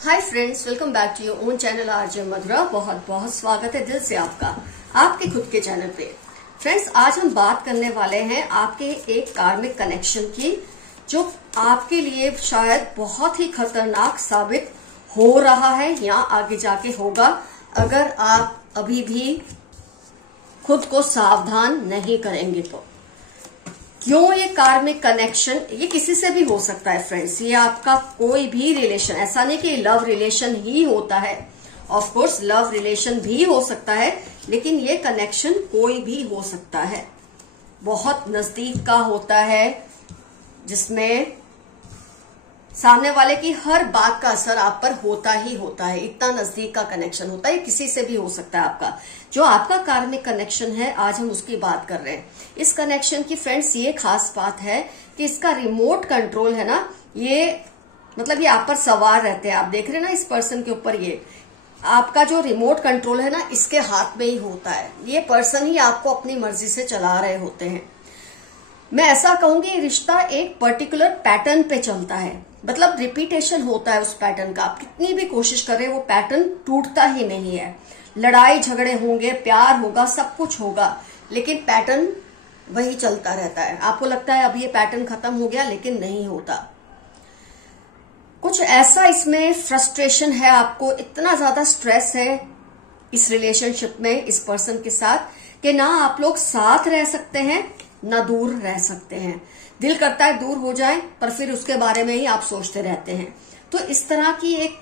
Hi friends, welcome back to your own channel RJ Madhura. बहुत बहुत स्वागत है दिल से आपका आपके खुद के चैनल पे। फ्रेंड्स, आज हम बात करने वाले हैं आपके एक कार्मिक कनेक्शन की, जो आपके लिए शायद बहुत ही खतरनाक साबित हो रहा है या आगे जाके होगा, अगर आप अभी भी खुद को सावधान नहीं करेंगे तो। क्यों ये कार्मिक कनेक्शन? ये किसी से भी हो सकता है फ्रेंड्स, ये आपका कोई भी रिलेशन, ऐसा नहीं कि लव रिलेशन ही होता है। ऑफ कोर्स लव रिलेशन भी हो सकता है, लेकिन ये कनेक्शन कोई भी हो सकता है। बहुत नजदीक का होता है, जिसमें सामने वाले की हर बात का असर आप पर होता ही होता है। इतना नजदीक का कनेक्शन होता है, किसी से भी हो सकता है आपका। जो आपका कार्मिक कनेक्शन है, आज हम उसकी बात कर रहे हैं। इस कनेक्शन की फ्रेंड्स ये खास बात है कि इसका रिमोट कंट्रोल है ना, ये मतलब ये आप पर सवार रहते हैं। आप देख रहे हैं ना इस पर्सन के ऊपर, ये आपका जो रिमोट कंट्रोल है ना, इसके हाथ में ही होता है। ये पर्सन ही आपको अपनी मर्जी से चला रहे होते हैं। मैं ऐसा कहूंगी, रिश्ता एक पर्टिकुलर पैटर्न पे चलता है, मतलब रिपीटेशन होता है उस पैटर्न का। आप कितनी भी कोशिश कर रहे हैं, वो पैटर्न टूटता ही नहीं है। लड़ाई झगड़े होंगे, प्यार होगा, सब कुछ होगा, लेकिन पैटर्न वही चलता रहता है। आपको लगता है अब ये पैटर्न खत्म हो गया, लेकिन नहीं होता। कुछ ऐसा इसमें फ्रस्ट्रेशन है, आपको इतना ज्यादा स्ट्रेस है इस रिलेशनशिप में, इस पर्सन के साथ, कि ना आप लोग साथ रह सकते हैं ना दूर रह सकते हैं। दिल करता है दूर हो जाए, पर फिर उसके बारे में ही आप सोचते रहते हैं। तो इस तरह की एक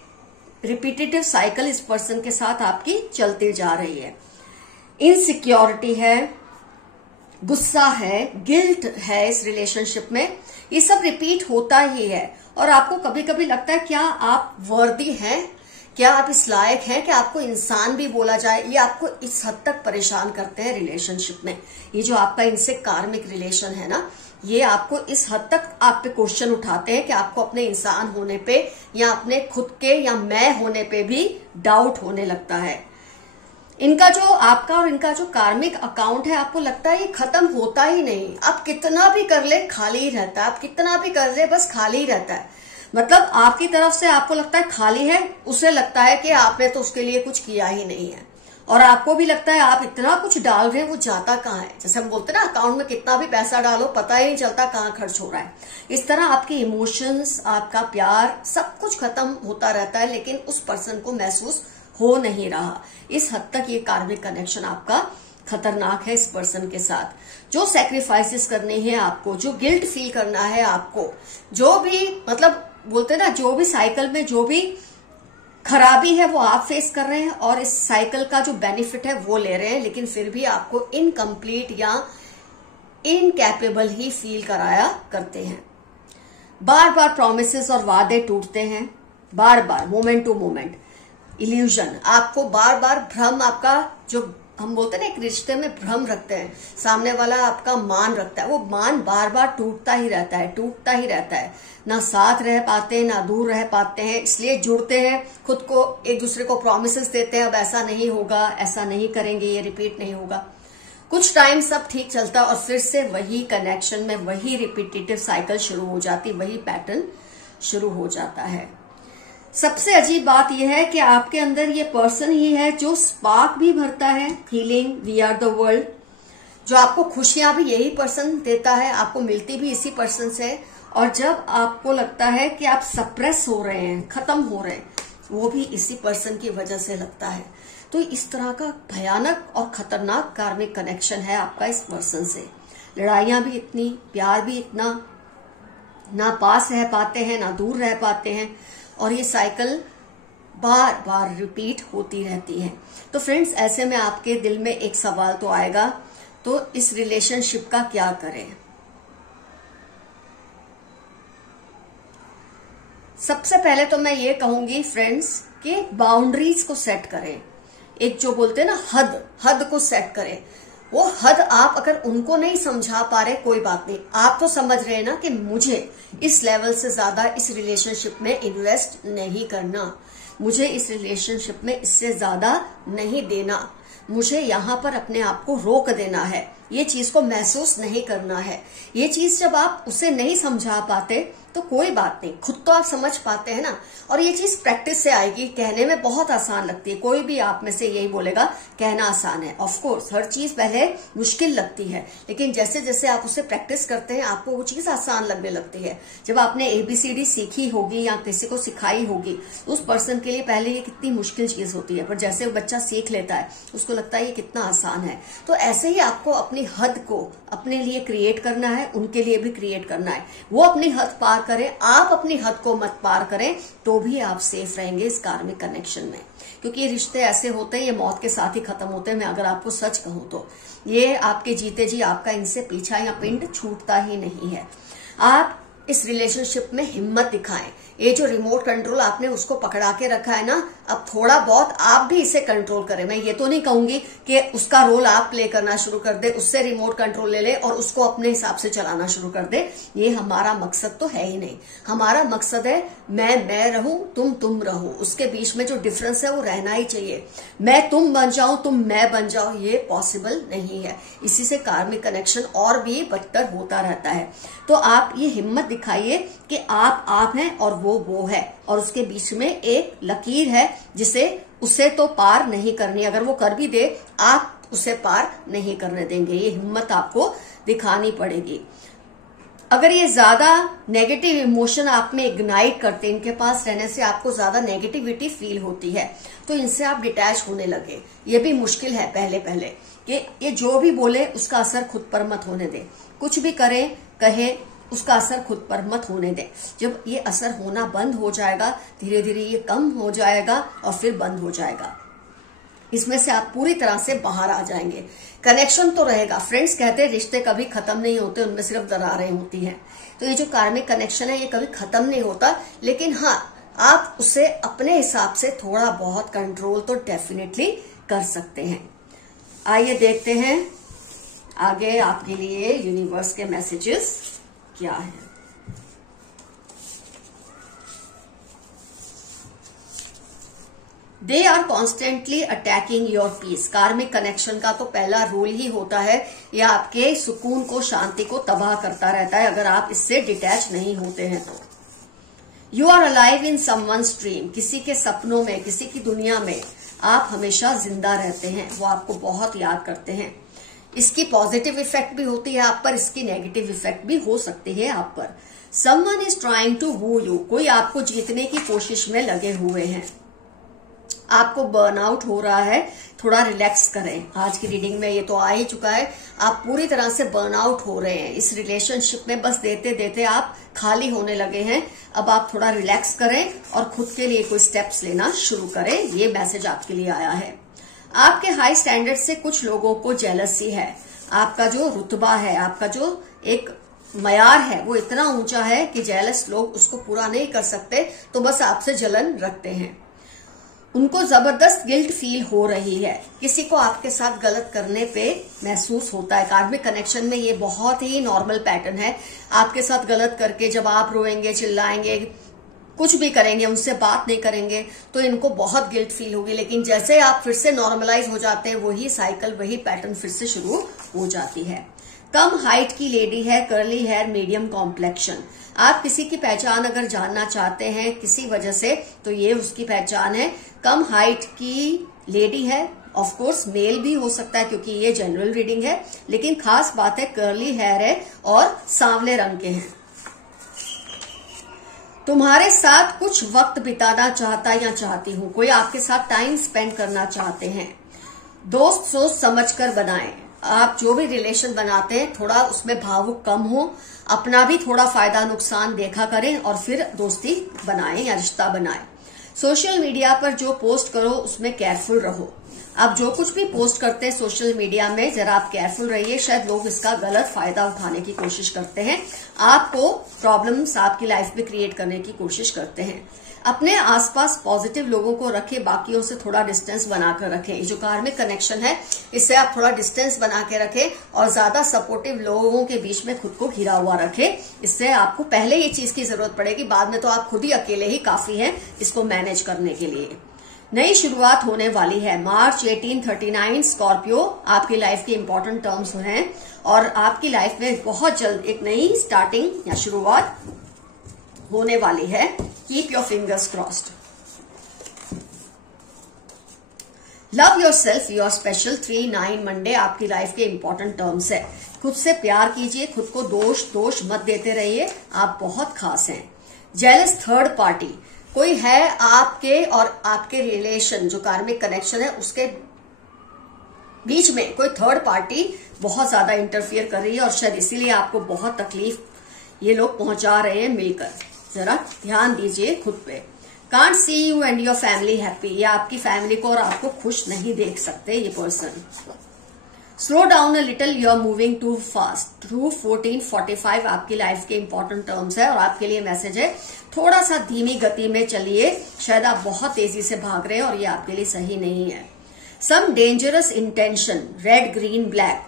रिपीटेटिव साइकिल इस पर्सन के साथ आपकी चलती जा रही है। इनसिक्योरिटी है, गुस्सा है, गिल्ट है इस रिलेशनशिप में। ये सब रिपीट होता ही है, और आपको कभी कभी लगता है क्या आप वर्दी हैं, क्या आप इस लायक हैं कि आपको इंसान भी बोला जाए। ये आपको इस हद तक परेशान करते हैं रिलेशनशिप में। ये जो आपका इनसे कार्मिक रिलेशन है ना, ये आपको इस हद तक आप पे क्वेश्चन उठाते हैं कि आपको अपने इंसान होने पे या अपने खुद के या मैं होने पे भी डाउट होने लगता है। इनका जो आपका और इनका जो कार्मिक अकाउंट है, आपको लगता है ये खत्म होता ही नहीं। आप कितना भी कर ले खाली ही रहता है, आप कितना भी कर ले बस खाली ही रहता है। मतलब आपकी तरफ से आपको लगता है खाली है, उसे लगता है कि आपने तो उसके लिए कुछ किया ही नहीं है। और आपको भी लगता है आप इतना कुछ डाल रहे हैं, वो जाता कहाँ है। जैसे हम बोलते हैं ना, अकाउंट में कितना भी पैसा डालो पता ही नहीं चलता कहाँ खर्च हो रहा है। इस तरह आपके इमोशंस, आपका प्यार, सब कुछ खत्म होता रहता है, लेकिन उस पर्सन को महसूस हो नहीं रहा। इस हद तक ये कार्मिक कनेक्शन आपका खतरनाक है इस पर्सन के साथ। जो सैक्रिफाइसेस करने हैं आपको, जो गिल्ट फील करना है आपको, जो भी मतलब बोलते हैं ना, जो भी साइकिल में जो भी खराबी है वो आप फेस कर रहे हैं, और इस साइकिल का जो बेनिफिट है वो ले रहे हैं, लेकिन फिर भी आपको इनकम्प्लीट या इनकैपेबल ही फील कराया करते हैं। बार बार प्रॉमिसेस और वादे टूटते हैं, बार बार, मोमेंट टू मोमेंट इल्यूजन। आपको बार बार भ्रम, आपका जो हम बोलते हैं ना, एक रिश्ते में भ्रम रखते हैं, सामने वाला आपका मान रखता है, वो मान बार बार टूटता ही रहता है, टूटता ही रहता है। ना साथ रह पाते हैं ना दूर रह पाते हैं, इसलिए जुड़ते हैं, खुद को एक दूसरे को प्रॉमिसेस देते हैं, अब ऐसा नहीं होगा, ऐसा नहीं करेंगे, ये रिपीट नहीं होगा। कुछ टाइम सब ठीक चलता है, और फिर से वही कनेक्शन में वही रिपीटेटिव साइकिल शुरू हो जाती, वही पैटर्न शुरू हो जाता है। सबसे अजीब बात यह है कि आपके अंदर ये पर्सन ही है जो स्पार्क भी भरता है, feeling we are the world. जो आपको खुशियां भी यही पर्सन देता है, आपको मिलती भी इसी पर्सन से। और जब आपको लगता है कि आप सप्रेस हो रहे हैं, खत्म हो रहे हैं, वो भी इसी पर्सन की वजह से लगता है। तो इस तरह का भयानक और खतरनाक कार्मिक कनेक्शन है आपका इस पर्सन से। लड़ाइयां भी इतनी, प्यार भी इतना, ना पास रह पाते हैं ना दूर रह पाते हैं, और ये साइकिल बार बार रिपीट होती रहती है। तो फ्रेंड्स, ऐसे में आपके दिल में एक सवाल तो आएगा, तो इस रिलेशनशिप का क्या करें? सबसे पहले तो मैं ये कहूंगी फ्रेंड्स कि बाउंड्रीज को सेट करें। एक जो बोलते हैं ना, हद को सेट करें। वो हद आप अगर उनको नहीं समझा पा रहे, कोई बात नहीं, आप तो समझ रहे हैं ना कि मुझे इस लेवल से ज्यादा इस रिलेशनशिप में इन्वेस्ट नहीं करना, मुझे इस रिलेशनशिप में इससे ज्यादा नहीं देना। मुझे यहाँ पर अपने आप को रोक देना है, ये चीज को महसूस नहीं करना है। ये चीज जब आप उसे नहीं समझा पाते तो कोई बात नहीं, खुद तो आप समझ पाते हैं ना। और ये चीज प्रैक्टिस से आएगी। कहने में बहुत आसान लगती है, कोई भी आप में से यही बोलेगा कहना आसान है। ऑफ कोर्स हर चीज पहले मुश्किल लगती है, लेकिन जैसे जैसे आप उसे प्रैक्टिस करते हैं आपको वो चीज आसान लगने लगती है। जब आपने ABCD सीखी होगी या किसी को सिखाई होगी, उस पर्सन के लिए पहले ये कितनी मुश्किल चीज होती है, पर जैसे वो बच्चा सीख लेता है उसको लगता है ये कितना आसान है। तो ऐसे ही आपको अपनी हद को अपने लिए क्रिएट करना है, उनके लिए भी क्रिएट करना है। वो अपनी हद पार करें, आप अपनी हद को मत पार करें, तो भी आप सेफ रहेंगे इस कार्मिक कनेक्शन में। क्योंकि ये रिश्ते ऐसे होते हैं, ये मौत के साथ ही खत्म होते हैं। मैं अगर आपको सच कहूं तो ये आपके जीते जी आपका इनसे पीछा या पिंड छूटता ही नहीं है। आप इस रिलेशनशिप में हिम्मत दिखाएं। ये जो रिमोट कंट्रोल आपने उसको पकड़ा के रखा है ना, अब थोड़ा बहुत आप भी इसे कंट्रोल करें। मैं ये तो नहीं कहूंगी कि उसका रोल आप प्ले करना शुरू कर दे, उससे रिमोट कंट्रोल ले ले और उसको अपने हिसाब से चलाना शुरू कर दे। ये हमारा मकसद तो है ही नहीं। हमारा मकसद है मैं रहूं, तुम रहो। उसके बीच में जो डिफरेंस है वो रहना ही चाहिए। मैं तुम बन जाऊं, तुम मैं बन जाओ, ये पॉसिबल नहीं है। इसी से कार्मिक कनेक्शन और भी बदतर होता रहता है। तो आप ये हिम्मत दिखाइए कि आप हैं और वो है, और उसके बीच में एक लकीर है जिसे उसे तो पार नहीं करनी। अगर वो कर भी दे आप उसे पार नहीं करने देंगे। ये हिम्मत आपको दिखानी पड़ेगी। अगर ये ज्यादा नेगेटिव इमोशन आप में इग्नाइट करते हैं, इनके पास रहने से आपको ज्यादा नेगेटिविटी फील होती है, तो इनसे आप डिटैच होने लगे। ये भी मुश्किल है पहले कि ये जो भी बोले उसका असर खुद पर मत होने दे। कुछ भी करें कहे उसका असर खुद पर मत होने दे। जब ये असर होना बंद हो जाएगा, धीरे धीरे ये कम हो जाएगा और फिर बंद हो जाएगा। इसमें से आप पूरी तरह से बाहर आ जाएंगे। कनेक्शन तो रहेगा। फ्रेंड्स कहते हैं रिश्ते कभी खत्म नहीं होते, उनमें सिर्फ दरारें होती हैं। तो ये जो कार्मिक कनेक्शन है ये कभी खत्म नहीं होता, लेकिन हाँ आप उसे अपने हिसाब से थोड़ा बहुत कंट्रोल तो डेफिनेटली कर सकते हैं। आइए देखते हैं आगे आपके लिए यूनिवर्स के मैसेजेस क्या है। They are constantly attacking your peace. Karmic connection का तो पहला रूल ही होता है ये आपके सुकून को, शांति को तबाह करता रहता है अगर आप इससे डिटैच नहीं होते हैं तो। You are alive in someone's dream. किसी के सपनों में, किसी की दुनिया में आप हमेशा जिंदा रहते हैं। वो आपको बहुत याद करते हैं। इसकी पॉजिटिव इफेक्ट भी होती है आप पर, इसकी नेगेटिव इफेक्ट भी हो सकती है आप पर। Someone is trying to woo you. कोई आपको जीतने की कोशिश में लगे हुए हैं। आपको बर्नआउट हो रहा है, थोड़ा रिलैक्स करें। आज की रीडिंग में ये तो आ ही चुका है, आप पूरी तरह से बर्नआउट हो रहे हैं इस रिलेशनशिप में। बस देते देते आप खाली होने लगे हैं। अब आप थोड़ा रिलैक्स करें और खुद के लिए कोई स्टेप्स लेना शुरू करें। ये मैसेज आपके लिए आया है। आपके हाई स्टैंडर्ड से कुछ लोगों को जेलसी है। आपका जो रुतबा है, आपका जो एक मयार है वो इतना ऊंचा है कि जेलस लोग उसको पूरा नहीं कर सकते, तो बस आपसे जलन रखते हैं। उनको जबरदस्त गिल्ट फील हो रही है। किसी को आपके साथ गलत करने पे महसूस होता है। कार्मिक कनेक्शन में ये बहुत ही नॉर्मल पैटर्न है। आपके साथ गलत करके जब आप रोएंगे, चिल्लाएंगे, कुछ भी करेंगे, उनसे बात नहीं करेंगे, तो इनको बहुत गिल्ट फील होगी। लेकिन जैसे आप फिर से नॉर्मलाइज हो जाते हैं, वही साइकिल, वही पैटर्न फिर से शुरू हो जाती है। कम हाइट की लेडी है, कर्ली हेयर, मीडियम कॉम्प्लेक्शन। आप किसी की पहचान अगर जानना चाहते हैं किसी वजह से, तो ये उसकी पहचान है। कम हाइट की लेडी है, ऑफ कोर्स मेल भी हो सकता है क्योंकि ये जनरल रीडिंग है, लेकिन खास बात है कर्ली हेयर है और सांवले रंग के हैं। तुम्हारे साथ कुछ वक्त बिताना चाहता या चाहती हूं। कोई आपके साथ टाइम स्पेंड करना चाहते हैं। दोस्त सोच समझकर बनाएं। आप जो भी रिलेशन बनाते हैं थोड़ा उसमें भावुक कम हो, अपना भी थोड़ा फायदा नुकसान देखा करें और फिर दोस्ती बनाएं या रिश्ता बनाएं। सोशल मीडिया पर जो पोस्ट करो उसमें केयरफुल रहो। आप जो कुछ भी पोस्ट करते हैं सोशल मीडिया में जरा आप केयरफुल रहिए। शायद लोग इसका गलत फायदा उठाने की कोशिश करते हैं, आपको प्रॉब्लम्स आपकी लाइफ में क्रिएट करने की कोशिश करते हैं। अपने आसपास पॉजिटिव लोगों को रखें, बाकियों से थोड़ा डिस्टेंस बनाकर रखें। ये जो कार्मिक कनेक्शन है इससे आप थोड़ा डिस्टेंस बना के रखें और ज्यादा सपोर्टिव लोगों के बीच में खुद को घिरा हुआ रखें। इससे आपको पहले ये चीज की जरूरत पड़ेगी, बाद में तो आप खुद ही अकेले ही काफी हैं इसको मैनेज करने के लिए। नई शुरुआत होने वाली है। मार्च 1839 स्कॉर्पियो आपकी लाइफ के इंपॉर्टेंट टर्म्स हैं और आपकी लाइफ में बहुत जल्द एक नई स्टार्टिंग या शुरुआत होने वाली है। Keep your fingers crossed. Love your self, your special 3-9 Monday आपकी लाइफ के इंपॉर्टेंट टर्म्स है। खुद से प्यार कीजिए, खुद को दोष मत देते रहिए, आप बहुत खास हैं। जेलस थर्ड पार्टी, कोई है आपके और आपके रिलेशन जो कार्मिक कनेक्शन है उसके बीच में कोई थर्ड पार्टी बहुत ज्यादा इंटरफियर कर रही है और शायद इसीलिए आपको बहुत तकलीफ ये लोग पहुंचा रहे हैं मिलकर। जरा ध्यान दीजिए खुद पे। Can't see you and your family happy, ये आपकी फैमिली को और आपको खुश नहीं देख सकते ये person. Slow down a little, you are moving too fast. Through 1445 आपकी लाइफ के इंपॉर्टेंट टर्म्स है और आपके लिए मैसेज है थोड़ा सा धीमी गति में चलिए, शायद आप बहुत तेजी से भाग रहे हैं और ये आपके लिए सही नहीं है। Some dangerous intention, red green black,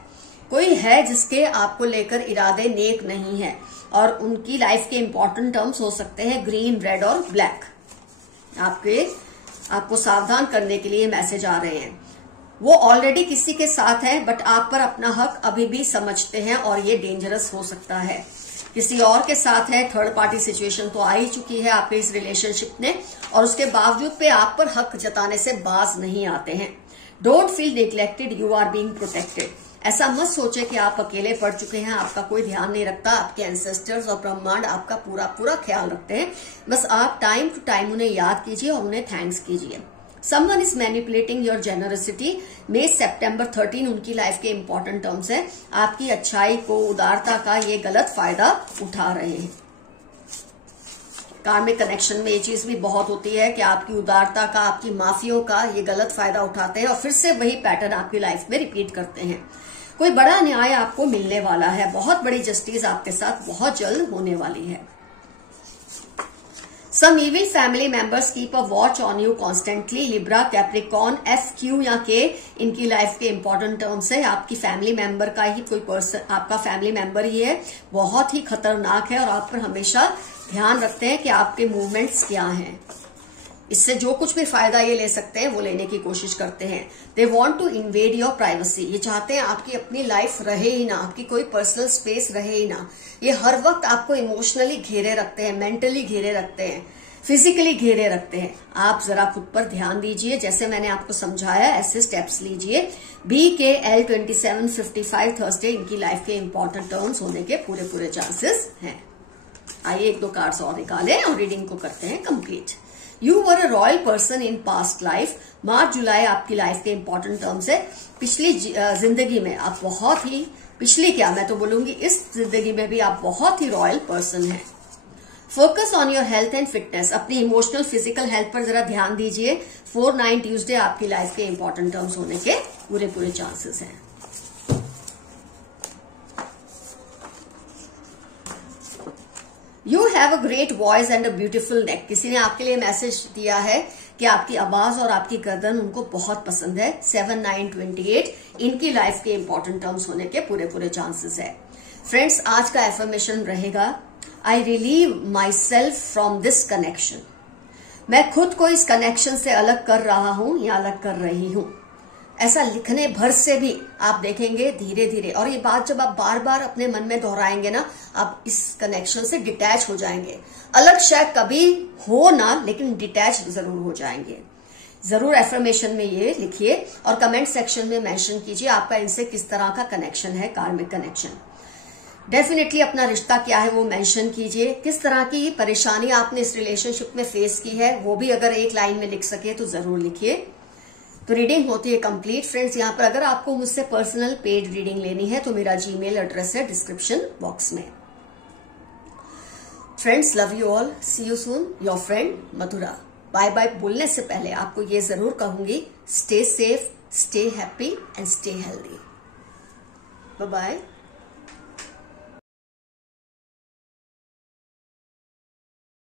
कोई है जिसके आपको लेकर इरादे नेक नहीं है और उनकी लाइफ के इंपॉर्टेंट टर्म्स हो सकते हैं ग्रीन, रेड और ब्लैक। आपको सावधान करने के लिए मैसेज आ रहे हैं। वो ऑलरेडी किसी के साथ है बट आप पर अपना हक अभी भी समझते हैं और ये डेंजरस हो सकता है। किसी और के साथ है, थर्ड पार्टी सिचुएशन तो आ ही चुकी है आपके इस रिलेशनशिप में और उसके बावजूद पे आप पर हक जताने से बाज नहीं आते हैं। Don't feel neglected, you are being protected. ऐसा मत सोचे कि आप अकेले पड़ चुके हैं, आपका कोई ध्यान नहीं रखता, आपके एंसेस्टर्स और ब्रह्मांड आपका पूरा पूरा ख्याल रखते हैं। बस आप टाइम टू टाइम उन्हें याद कीजिए और उन्हें थैंक्स कीजिए। Someone is manipulating your generosity, मई September 13 उनकी लाइफ के इंपॉर्टेंट टर्म्स है। आपकी अच्छाई को, उदारता का ये गलत फायदा उठा रहे हैं। कार्मिक कनेक्शन में ये चीज भी बहुत होती है कि आपकी उदारता का, आपकी माफियों का ये गलत फायदा उठाते हैं और फिर से वही पैटर्न आपकी लाइफ में रिपीट करते हैं। कोई बड़ा न्याय आपको मिलने वाला है, बहुत बड़ी जस्टिस आपके साथ बहुत जल्द होने वाली है। Some evil family members keep a watch on you constantly. Libra, Capricorn, F, Q या K इनकी लाइफ के इंपॉर्टेंट टर्म्स है। आपकी फैमिली मेंबर का ही कोई पर्सन, आपका फैमिली मेंबर ही है, बहुत ही खतरनाक है और आप पर हमेशा ध्यान रखते हैं कि आपके मूवमेंट्स क्या हैं। इससे जो कुछ भी फायदा ये ले सकते हैं वो लेने की कोशिश करते हैं। They want to invade your privacy, ये चाहते हैं आपकी अपनी लाइफ रहे ही ना, आपकी कोई पर्सनल स्पेस रहे ही ना। ये हर वक्त आपको इमोशनली घेरे रखते हैं, मेंटली घेरे रखते हैं, फिजिकली घेरे रखते हैं। आप जरा खुद पर ध्यान दीजिए, जैसे मैंने आपको समझाया ऐसे स्टेप्स लीजिए। BKL 2755 थर्सडे इनकी लाइफ के इंपॉर्टेंट टर्न्स होने के पूरे पूरे चांसेस हैं। आइए एक दो कार्ड्स और निकालें और रीडिंग को करते हैं complete. You were a royal person in past life. March जुलाई आपकी लाइफ के इंपॉर्टेंट टर्म्स है। पिछली जिंदगी में आप बहुत ही, पिछली क्या मैं तो बोलूंगी इस जिंदगी में भी आप बहुत ही रॉयल पर्सन हैं। Focus on your health and fitness, अपनी इमोशनल फिजिकल हेल्थ पर जरा ध्यान दीजिए। 4-9 ट्यूसडे आपकी लाइफ के इंपॉर्टेंट टर्म्स होने के पूरे पूरे चांसेस हैं। You have a great voice and a beautiful नेक, किसी ने आपके लिए मैसेज दिया है कि आपकी आवाज और आपकी गर्दन उनको बहुत पसंद है। 7-9-28 इनकी लाइफ के इंपॉर्टेंट टर्म्स होने के पूरे पूरे चांसेस है। फ्रेंड्स, आज का एफर्मेशन रहेगा, I relieve myself from this connection. मैं खुद को इस कनेक्शन से अलग कर रहा हूं या अलग कर रही हूं। ऐसा लिखने भर से भी आप देखेंगे धीरे धीरे, और ये बात जब आप बार बार अपने मन में दोहराएंगे ना, आप इस कनेक्शन से डिटैच हो जाएंगे। अलग शायद कभी हो ना, लेकिन डिटैच जरूर हो जाएंगे। जरूर एफर्मेशन में ये लिखिए और कमेंट सेक्शन में मेंशन कीजिए आपका इनसे किस तरह का कनेक्शन है, कार्मिक कनेक्शन। डेफिनेटली अपना रिश्ता क्या है वो मेंशन कीजिए। किस तरह की परेशानी आपने इस रिलेशनशिप में फेस की है वो भी अगर एक लाइन में लिख सके तो जरूर लिखिए। तो रीडिंग होती है कंप्लीट। फ्रेंड्स, यहाँ पर अगर आपको मुझसे पर्सनल पेड रीडिंग लेनी है तो मेरा जीमेल एड्रेस है डिस्क्रिप्शन बॉक्स में। Friends, love you all, see you soon, your friend Madhura. Bye bye बोलने से पहले आपको ये जरूर कहूंगी, stay safe, stay happy and stay healthy. Bye bye.